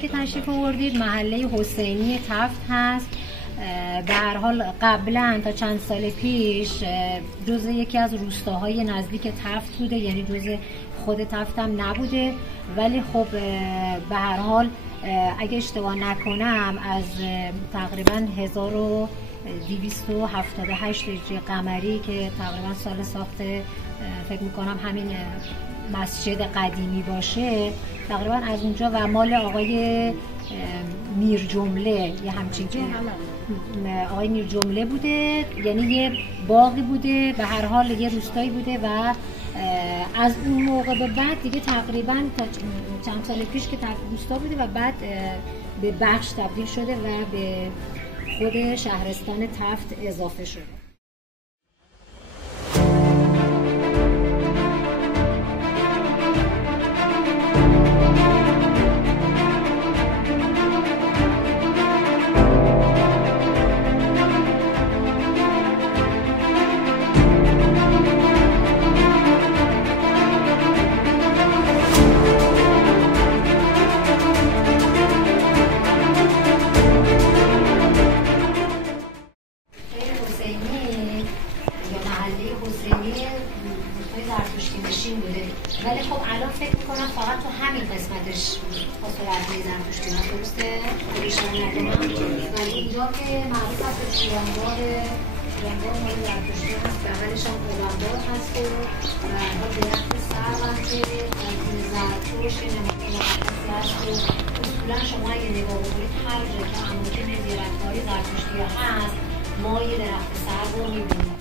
که تشریف آوردید محله حسینی تفت هست. به هر حال قبلا تا چند سال پیش جزء یکی از روستاهای نزدیک تفت بوده، یعنی جزء خود تفت هم نبوده، ولی خب به هر حال اگه اشتباه نکنم از تقریبا 1278 هجری قمری که تقریبا سال ساخت فکر میکنم همین مسجد قدیمی باشه، تقریبا از اونجا و مال آقای میر جمله یه همچین آقای میر جمله بوده، یعنی یه باغی بوده، به هر حال یه روستایی بوده و از اون موقع به بعد دیگه تقریبا تا چند سال پیش که روستا بوده و بعد به بخش تبدیل شده و به خود شهرستان تفت اضافه شده. ولی خب الان فکر میکنم فقط تو همین قسمتش فاصله زرتشتی هست، درسته؟ ریشان نکنم ولی اینجا که معروف هست به شیراندار مال زرتشتی هست، بغلش هم قلمدار هست و درخت سرو هست که زرتشت نماد مقدسی هست و اصولا شما اگه نگاه بکنید هر جا که اماکن زیارتگاهی زرتشتی هست ما یه درخت سرو رو میبینیم.